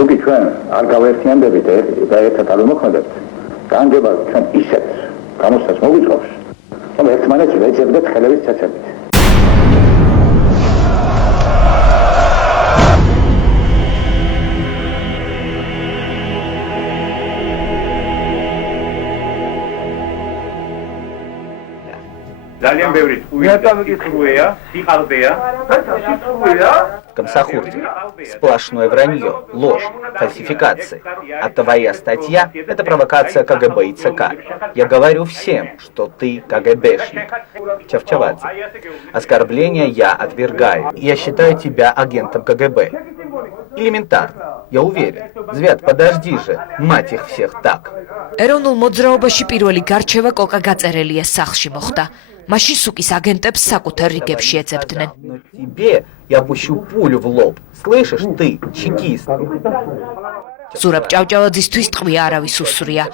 თუკი ჩვენ არ გავერთიანდებით და ერთად არ მოქმედებთ, განგება ჩვენ ისეთ გამოსცემს მოგვიწყობს, რომ ერთმანეთს ვეძებდეთ ხელების ცეცებით. ძალიან ბევრი უიწყუეა, სიყალბეა, Комсохурки. Сплошное вранье, ложь, фальсификации. А твоя статья – это провокация КГБ и ЦК. Я говорю всем, что ты КГБшник. Чавчавадзе. Оскорбления я отвергаю. Я считаю тебя агентом КГБ. Элементарно. Я уверен. Звят, подожди же. Мать их всех так. ეროვნულ მოძრაობაში პირველი გარჩევა კოკა გაწერელიას სახლში მოხდა. მაშინ სუკის აგენტებს საკუთარ რიგებში ეძებდნენ. Тебе я пущу пулю в лоб. Слышишь, ты, чекист. ზურაბ ჭავჭავაძისთვის ტყვია არავის უსვრია.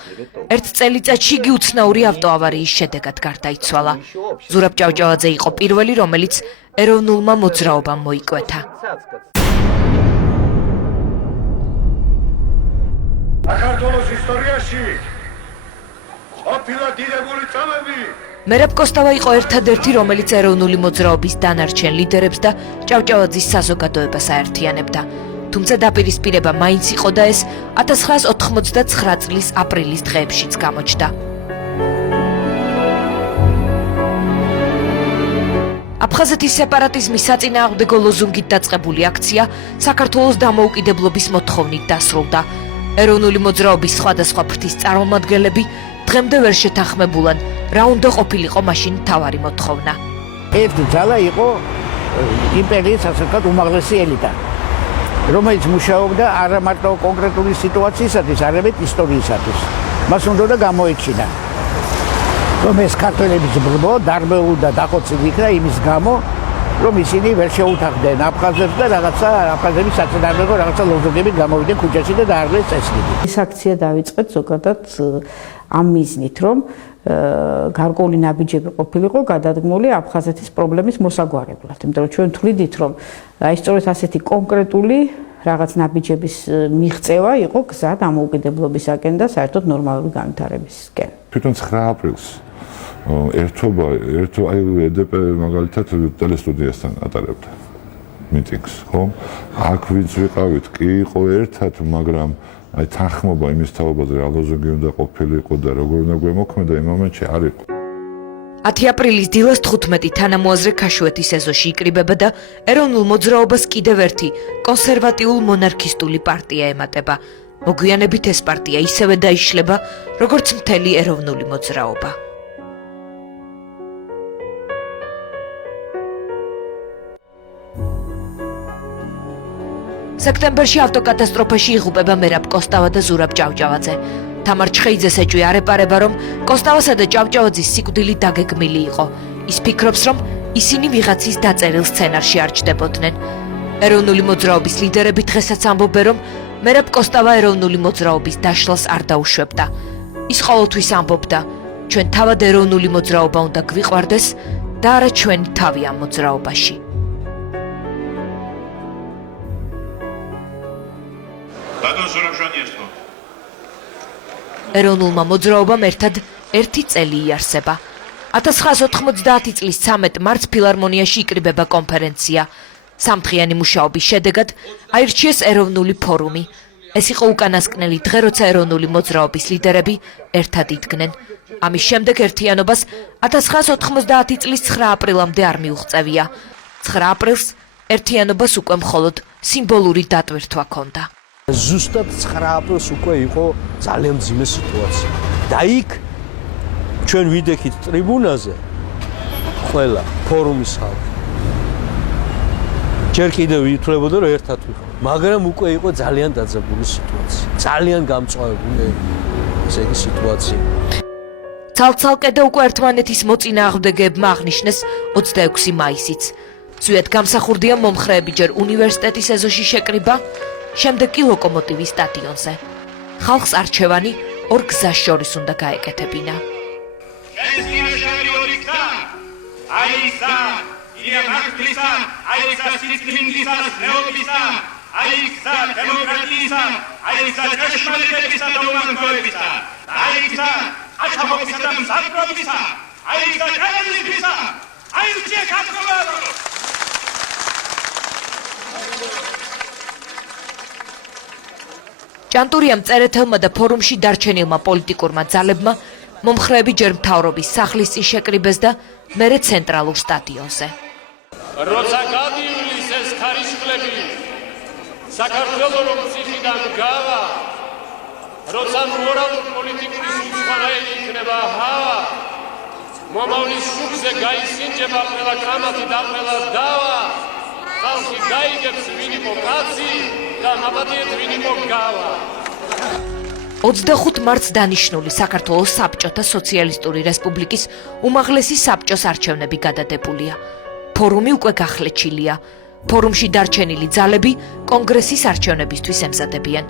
ერთ წელიწადში იგი უცნაური ავტოავარიის შედეგად გარდაიცვალა. ზურაბ ჭავჭავაძე იყო პირველი, რომელიც ეროვნულმა მოძრაობამ მოიკვეთა. საქართველოს ისტორიაში ყოფილა დიდებული წამები. მერაბ კოსტავა იყო ერთადერთი, რომელიც ეროვნული მოძრაობის დანარჩენ ლიდერებს და ჭავჭავაძის საზოგადოებას აერთიანებდა. თუმცა დაპირისპირება მაინც იყო და ეს 1989 წლის აპრილის დღეებშიც გამოჩნდა. აფხაზეთის სეპარატიზმის საწინააღმდეგო ლოზუნგით დაწყებული აქცია საქართველოს დამოუკიდებლობის მოთხოვნით დასრულდა. ეროვნული მოძრაობის სხვადასხვა ფრთის წარმომადგენლები დღემდე ვერ შეთანხმებულან, რა უნდა ყოფილიყო მაშინ მთავარი მოთხოვნა. ერთი ძალა იყო იმპერიის ასაკად უმაღლესი ელიტა, რომელიც მუშაობდა არა მარტო კონკრეტული სიტუაციისათვის, არამედ ისტორიისათვის. მას უნდა გამოიჩინა, რომ ეს ქართველების ბრბო დარბეულ და დახოცილ იქნა იმის გამო, რომ ისინი ვერ შეუთანხმდნენ აფხაზებს და რაღაცა აფხაზების საწინააღმდეგო რაღაცა ლოზუნგებით გამოვიდნენ ქუჩაში და დაარღვეს წესრიგი. ეს აქცია დაიწყეთ ზოგადად ამ მიზნით, რომ გარკვეული ნაბიჯები ყოფილიყო გადადგმული აფხაზეთის პრობლემის მოსაგვარებლად. იმიტომ რომ ჩვენ თვლიდით, რომ აი სწორედ ასეთი კონკრეტული რაღაც ნაბიჯების მიღწევა იყო გზა დამოუკიდებლობისაკენ და საერთოდ ნორმალური განვითარებისკენ. თვითონ 9 აპრილს ერთობა აი ედპ მაგალითად ტელესტუდიასთან ატარებდა მიტინგს, ხო? აქ ვინც ვიყავით, კი იყო ერთად, მაგრამ აი თანხმობა იმის თაობაზე რა ლოზუნგი უნდა ყოფილიყო და როგორ უნდა გვემოქმედა იმ მომენტში არ იყო. 10 აპრილის დილას 15 თანამოაზრე ქაშუეთის ეზოში იკრიბება და ეროვნულ მოძრაობას კიდევ ერთი კონსერვატიულ მონარქისტული პარტია ემატება. მოგვიანებით ეს პარტია ისევე დაიშლება, როგორც მთელი ეროვნული მოძრაობა. სექტემბერში ავტოკატასტროფაში იღუპება მერაბ კოსტავა და ზურაბ ჭავჭავაძე. თამარ ჩხეიძეს ეჭვი არეპარება, რომ კოსტავასა და ჭავჭავაძის სიკვდილი დაგეგმილი იყო. ის ფიქრობს, რომ ისინი ვიღაცის დაწერილ სცენარში არ ჩდებოდნენ. ეროვნული მოძრაობის ლიდერები დღესაც ამბობენ, რომ მერაბ კოსტავა ეროვნული მოძრაობის დაშლას არ დაუშვებდა. ის ყოველთვის ამბობდა, ჩვენ თავად ეროვნული მოძრაობა უნდა გვიყვარდეს და არა ჩვენი თავი ამ მოძრაობაში. ეროვნულმა მოძრაობამ ერთად ერთი წელი იარსება. 1990 წლის 13 მარტს ფილარმონიაში იკრიბება კონფერენცია. სამდღიანი მუშაობის შედეგად აირჩიეს ეროვნული ფორუმი. ეს იყო უკანასკნელი დღე, როცა ეროვნული მოძრაობის ლიდერები ერთად იდგნენ. ამის შემდეგ ერთიანობას 1990 წლის 9 აპრილამდე არ მიუღწევია. 9 აპრილს ერთიანობას უკვე მხოლოდ სიმბოლური დატვირთვა ჰქონდა. ზუსტად 9 აპრილს უკვე იყო ძალიან მძიმე სიტუაცია. და იქ ჩვენ ვიდექით ტრიბუნაზე ყველა ფორუმის ხალხი. ჯერ კიდევ ითვლებოდა რომ ერთად ვიყავ, მაგრამ უკვე იყო ძალიან დაძაბული სიტუაცია. ძალიან გამწვავებული ესე იგი სიტუაცია. ცალ-ცალკე და უკვე ერთმანეთის მოწინააღმდეგეებმა აღნიშნეს 26 მაისიც. ზუსტად გამსახურდია მომხრეები ჯერ უნივერსიტეტის ეზოში შეკრიბა, შემდეგ კი ლოკომოტივის სტადიონზე. ხალხს არჩევანი ორ გზას შორის უნდა გაეკეთებინა. აი იქცა დემოკრატიისა, აი იქცა ჭეშმარიტებისა და უმართლობისა, აი იქცა აჩამობისა და მსახურობისა, აი იქცა კანონისა, აი იქცა ქართულობა. ჭანტურიამ წერეთელმა და ფორუმში დარჩენილმა პოლიტიკურმა ძალებმა მომხრეები ჯერ მთავრობის სახლის წინ შეკრიბეს და მერე ცენტრალურ სტადიონზე. როცა გადიulis ეს ქარიშხლები საქართველოს რომ ციხიდან გავა, როცა მორალურ პოლიტიკური სულსხვანაირი იქნება ჰავა, მომავლის შუქზე გაისინჯება ყველა კამათი და ყველა დავა, ხალხი გაიგებს ვინ იყო კაცი და მაბადიეთ ვინ იყო გავა. 25 მარტს დანიშნული საქართველოს საბჭოთა სოციალისტური რესპუბლიკის უმაღლესი საბჭოს არჩევნები გადადებულია. ფორუმი უკვე გახლეჩილია. ფორუმში დარჩენილი ძალები კონგრესის არჩევნებისთვის ემზადებიან.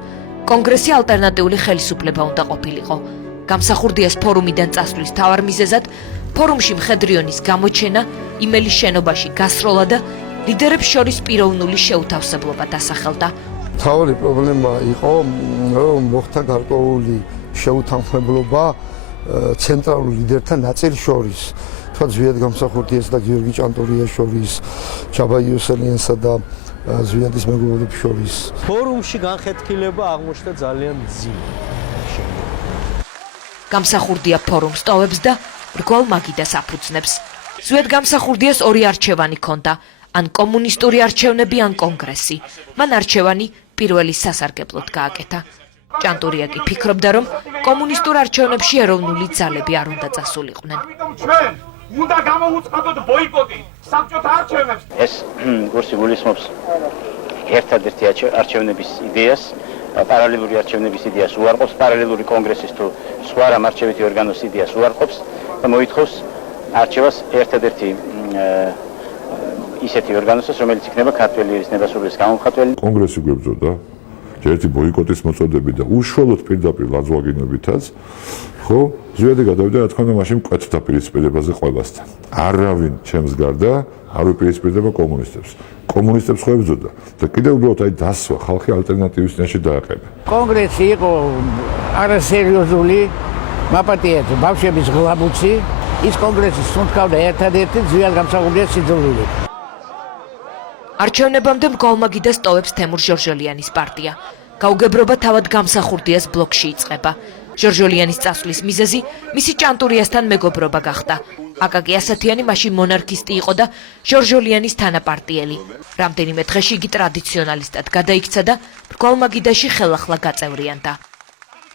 კონგრესი ალტერნატიული ხელისუფლება უნდა ყოფილიყო. გამსახურდიას ფორუმიდან წასვლის მთავარ მიზეზად ფორუმში მხედრიონის გამოჩენა, იმელის შენობაში გასროლა და ლიდერებს შორის პიროვნული შეუთავსებლობა დასახელდა. მთავარი პრობლემა იყო, რომ მოხდა გარკვეული შეუთანხმებლობა ცენტრალურ ლიდერთა ნაწილ შორის. თქვა ზვიად გამსახურდიას და გიორგი ჭანტურიას შორის, ჩაბა იოსელიანსა და ზვიადის მეგობრებს შორის. ფორუმში განხეთქილება აღმოჩნდა ძალიან მძიმე. გამსახურდია ფორუმს ტოვებს და რგვალ მაგიდას აფუძნებს. ზვიად გამსახურდიას ორი არჩევანი ჰქონდა, ან კომუნისტური არჩევნები, ან კონგრესი. მან არჩევანი პირველი სასარგებლოდ გააკეთა. ჭანტურია კი ფიქრობდა, რომ კომუნისტურ არჩევნებში ეროვნული ძალები არ უნდა წასულიყვნენ. ჩვენ უნდა გამოვუწყდოთ ბოიკოტი საბჭოთა არჩევნებს. ეს კურსი გულისხმობს ერთადერთი არჩევნების იდეას, პარალელური არჩევნების იდეას უარყოფს, პარალელური კონგრესის თუ სხვა რამ არჩევითი ორგანოს იდეას უარყოფს და მოითხოვს არჩევას ერთადერთი ისეთი ორგანოსაც, რომელიც იქნება ქართველი ერისნებასობის გამომხატველი. კონგრესი გვებრძოდა ერთი ბოიკოტის მოწოდები და უშუალოდ პირდაპირ ლაძვაგინებითაც, ხო, ზვიადი გადავიდა, რა თქმა უნდა, მაშინ მკვეთრ პირისპირებაზე ყველასთან. არავინ ჩემს გარდა არ უპირისპირდება კომუნისტებს. კომუნისტებს ხო ებრძოდა და კიდევ უბრალოდ აი დასვა ხალხი ალტერნატივის წინაშე დააყენა. კონგრესი იყო არასერიოზული, მაპატიეთ ბავშვების ღლაბუცი, ის კონგრესი სუნთქავდა ერთადერთი ზვიად გამსახურდიას სიძულვილით. არჩევნებამდე მგალმაგიდას ტოვებს თემურ ჟორჟოლიანის პარტია. გაუგებრობა თავად გამსახურდიას ბლოკში იწყება. ჟორჟოლიანის წასვლის მიზეზი მისი ჭანტურიასთან მეგობრობა გახდა. აკაკი ასათიანი მაშინ მონარქისტი იყო და ჟორჟოლიანის თანაპარტიელი. რამდენიმე დღეში იგი ტრადიციონალისტად გადაიქცა და მგალმაგიდაში ხელახლა გაწევრიანდა.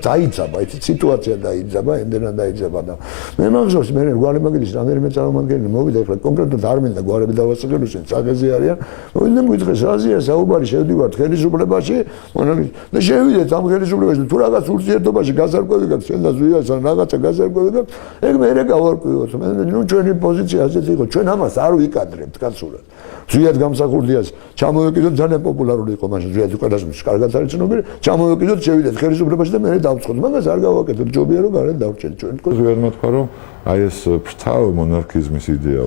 დაიძაბა, ეს სიტუაცია დაიძაბა, ემდენად დაიძაბა და მე მახსოვს, მე გვარემაგიდის რამდენიმე წარმომადგენელი მოვიდა, ახლა კონკრეტულად არ მინდა გვარები დავასახელოს, წაგეზე არიან. მოვიდა მეკითხეს, რაზეა საუბარი, შევდივართ ხელისუფლებაში, მონარქი და შევიდეთ ამ ხელისუფლებაში, თუ რაღაც ურთიერთობაში გასარკვევი გაქვს, ჩვენ და ზვიადთან რაღაცა გასარკვევი გაქვს, ეგ მე გავარკვევოთ. მე ნუ ჩვენი პოზიცია ასეთი იყო, ჩვენ ამას არ ვიკადრებთ კაცურად. ზვიად გამსახურდიას ჩამოვეკიდოთ, ძალიან პოპულარული იყო მაშინ ზვიადი ყველასთვის კარგად არის ცნობილი, ჩამოვეკიდოთ, შევიდეთ ხელისუფლებაში და მე დავწყოთ, მაგას არ გავაკეთებ, ჯობია რომ გარეთ დავჭერთ ჩვენ თქო. ზვიადმა თქვა, რომ აი ეს ფრთავ მონარქიზმის იდეა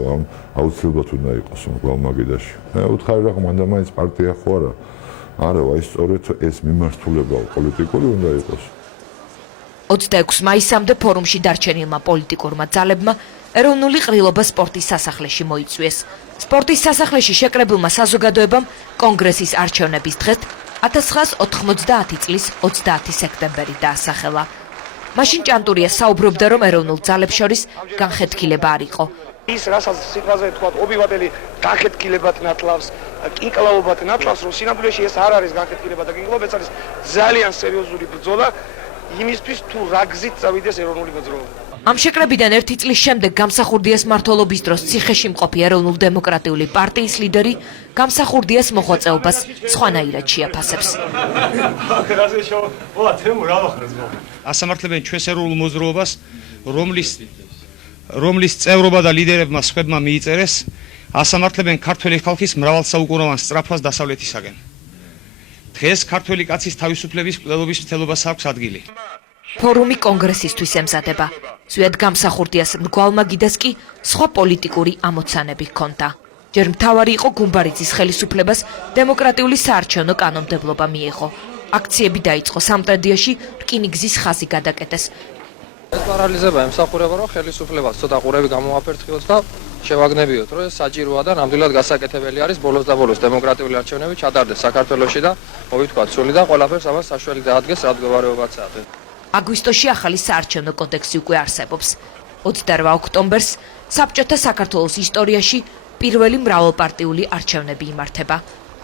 აუცილებლად უნდა იყოს მგალმაგიდაში. მე უთხარი რა მანდა მაინც პარტია ხო არა? არა, აი სწორედ ეს მიმართულება პოლიტიკური უნდა იყოს. 26 მაისამდე ფორუმში დარჩენილმა პოლიტიკურმა ძალებმა ეროვნული ყრილობა სპორტის სასახლეში მოიწვიეს. სპორტის სასახლეში შეკრებილმა საზოგადოებამ კონგრესის არჩევნების დღეს 1990 წლის 30 სექტემბერი დაასახელა. მაშინ ჭანტურია საუბრობდა, რომ ეროვნულ ძალებს შორის განხეთქილება არ იყო. ის რასაც სიტყვაზე თქვა ობივადელი განხეთქილებად ნათლავს, კინკლაობად ნათლავს, რომ სინამდვილეში ეს არ არის განხეთქილება და კინკლაობა, ეს არის ძალიან სერიოზული ბრძოლა იმისთვის, თუ რა გზით წავიდეს ეროვნული ბრძოლა. ამ შეკრებიდან ერთი წლის შემდეგ გამსახურდიას მმართველობის დროს ციხეში მყოფი ეროვნულ-დემოკრატიული პარტიის ლიდერი გამსახურდიას მოღვაწეობას სხვანაირად შეაფასებს. ასამართლებენ ჩვენს ეროვნულ მოძრაობას, რომლის წევრობა და ლიდერებმა სხვებმა მიიწერეს, ასამართლებენ ქართველი ხალხის მრავალსაუკუნოვან სწრაფას დასავლეთისაკენ. დღეს ქართველი კაცის თავისუფლების მკვლელობის მცდელობას აქვს ადგილი. ფორუმი კონგრესისთვის ემზადება. ზვიად გამსახურდიას მგალმაგიდას კი სხვა პოლიტიკური ამოცანები ჰქონდა. ჯერ მთავარი იყო გუმბარიძის ხელისუფლებას დემოკრატიული საარჩევნო კანონმდებლობა მიიღო. აქციები დაიწყო სამტრედიაში, რკინიგზის ხაზი გადაკეტეს. ეს პარალიზება ემსახურება, რომ ხელისუფლებას ცოტა ყურები გამოვაფერთხილოთ და შევაგნებიოთ, რომ ეს საჭიროა და ნამდვილად გასაკეთებელი არის ბოლოს და ბოლოს დემოკრატიული არჩევნები ჩატარდეს საქართველოში და მოვითქვათ სული და ყველაფერს ამას საშუალო დაადგეს რადგომარეობაცაა. აგვისტოში ახალი საარჩევნო კოდექსი უკვე არსებობს. 28 ოქტომბერს საბჭოთა საქართველოს ისტორიაში პირველი მრავალპარტიული არჩევნები იმართება.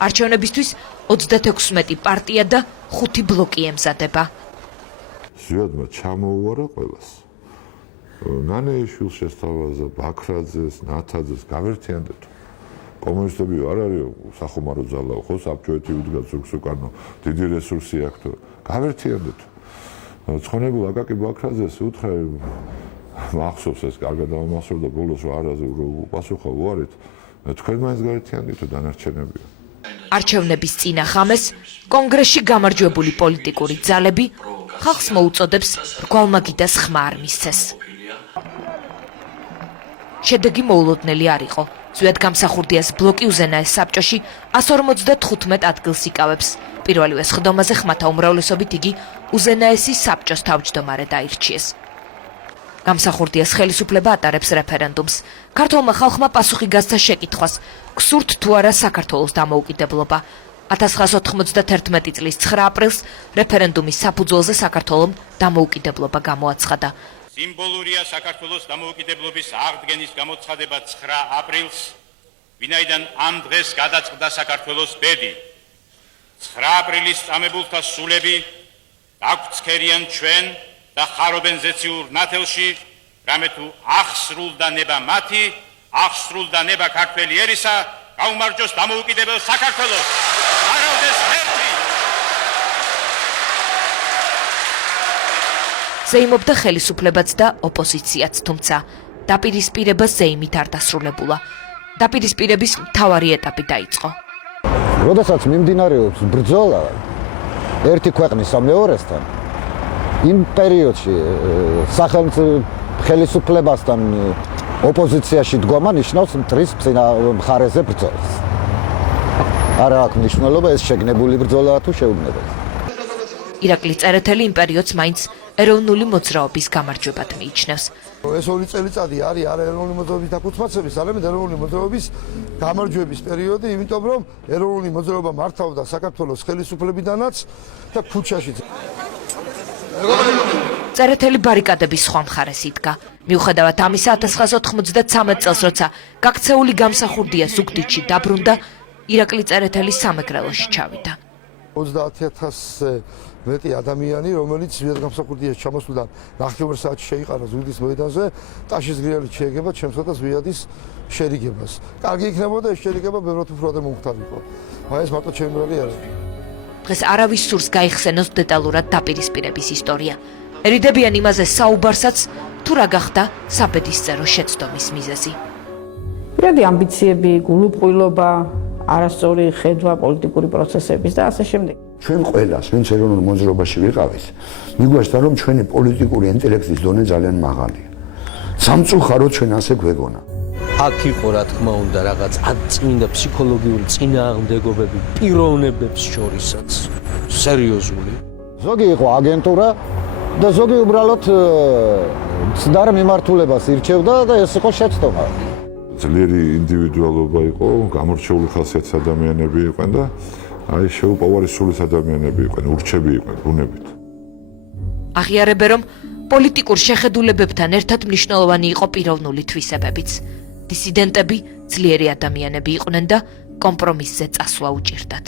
არჩევნებისთვის 36 პარტია და 5 ბლოკი ემზადება. ზიადმა ჩამოუვარა ყველას. ნანეიშვილს შესთავაზა, ბაქრაძეს, ნათაძეს გავერთიანდეთ. კომუნისტები არ არის სახომარო ძალაო, ხო, საბჭოეთი უდგა ზოგს უკანო, დიდი რესურსი აქვს. გავერთიანდეთ. ცხონებულ აკაკი ბაქრაძეს უთხრა მახსოვს ეს კარგად დავამახსოვრდა ბოლოს რომ არაზე უპასუხა უარეთ. თქვენ მაინც გაერთიანდით დანარჩენებია. არჩევნების წინა ხამეს კონგრესში გამარჯვებული პოლიტიკური ძალები ხალხს მოუწოდებს რგვალმაგიდას ხმა არ მისცეს. შედეგი მოულოდნელი არ იყო. ზვიად გამსახურდიას ბლოკი უზენაეს საბჭოში 155 ადგილს იკავებს. პირველივე სხდომაზე ხმათა უმრავლესობით იგი უზენაესის საბჭოს თავმჯდომარედ აირჩიეს. გამსახურდიას ხელისუფლება ატარებს რეფერენდუმს. ქართულმა ხალხმა პასუხი გასცა შეკითხვას, გსურთ თუ არა საქართველოს დამოუკიდებლობა. 1991 წლის 9 აპრილს რეფერენდუმის საფუძველზე საქართველომ დამოუკიდებლობა გამოაცხადა. სიმბოლურია საქართველოს დამოუკიდებლობის აღდგენის გამოცხადება 9 აპრილს, ვინაიდან ამ დღეს გადაწყდა საქართველოს ბედი. 9 აპრილის წამებულთა სულები დაგვრცქერიან ჩვენ და ხარობენ ზეციურ ნათელში, რამე თუ აღსრულდა ნება მათი, აღსრულდა ნება ქართველი ერისა, გაუმარჯოს დამოუკიდებელ საქართველოს. არავდეს ღერთი. ზეიმობდა ხელისუფლებაც და ოპოზიციაც, თუმცა დაპირისპირება ზეიმით არ დასრულებულა. დაპირისპირების მთავარი ეტაპი დაიწყო. როდესაც მიმდინარეობს ბრძოლა ერთი ქვეყნის მეორესთან, იმ პერიოდში ხელისუფლებასთან ოპოზიციაში დგომა ნიშნავს მტრის მხარეზე ბრძოლას. არა აქვს მნიშვნელობა ეს შეგნებული ბრძოლაა თუ შეუგნებელი. ირაკლი წერეთელი იმ პერიოდს მაინც ეროვნული მოძრაობის გამარჯვებად მიიჩნევს. ეს ორი წელიწადი არის არა ეროვნული მოძრაობის დაქუცმაცების, არამედ ეროვნული მოძრაობის გამარჯვების პერიოდი, იმიტომ რომ ეროვნული მოძრაობა მართავდა საქართველოს ხელისუფლებიდანაც და ქუჩაშიც. წერეთელი ბარიკადების სხვა მხარეს იდგა. მიუხედავად ამისა 1993 წელს, როცა გაქცეული გამსახურდია ზუგდიდში დაბრუნდა, ირაკლი წერეთელი სამეგრელოში ჩავიდა. 30,000-ზე მეტი ადამიანი, რომელიც ზვიად გამსახურდიაში ჩამოსვლიდან ნახევარ საათში შეიყარა ზუგდიდის მოედანზე, ტაშის გრიალით შეეგება ჩემსა და ზვიადის შერიგებას. კარგი იქნებოდა ეს შერიგება ბევრად უფრო მომხდარიყო. მაგრამ ეს მარტო ჩემი ბრალი არის. დღეს არავის სურს გაიხსენოს დეტალურად დაპირისპირების ისტორია. ერიდებიან იმაზე საუბარსაც, თუ რა გახდა საბედისწერო შეცდომის მიზეზი. პირადი ამბიციები, გულუბრყვილობა, არასწორი ხედვა პოლიტიკური პროცესების და ასე შემდეგ. ჩვენ ყველას, ვინც ეროვნულ მოძრაობაში ვიყავით, მიგვაჩნდა რომ ჩვენი პოლიტიკური ინტელექტის დონე ძალიან მაღალია. სამწუხაროდ ჩვენ ასე გვეგონა. აქ იყო რა თქმა უნდა რაღაც წმინდა ფსიქოლოგიური წინააღმდეგობები პიროვნებებს შორისაც სერიოზული. ზოგი იყო აგენტურა და ზოგი უბრალოდ ცდარ მიმართულებას ირჩევდა და ეს იყო შეცდომა. ძლიერი ინდივიდუალობა იყო, გამორჩეული ხასიათის ადამიანები იყვნენ და აი შეუპოვარი სულის ადამიანები იყვნენ, ურჩები იყვნენ ბუნებით. აღიარებენ, რომ პოლიტიკურ შეხედულებებთან ერთად მნიშვნელოვანი იყო პიროვნული თვისებებიც. დისიდენტები ძლიერი ადამიანები იყვნენ და კომპრომისზე წასვლა უჭირდათ.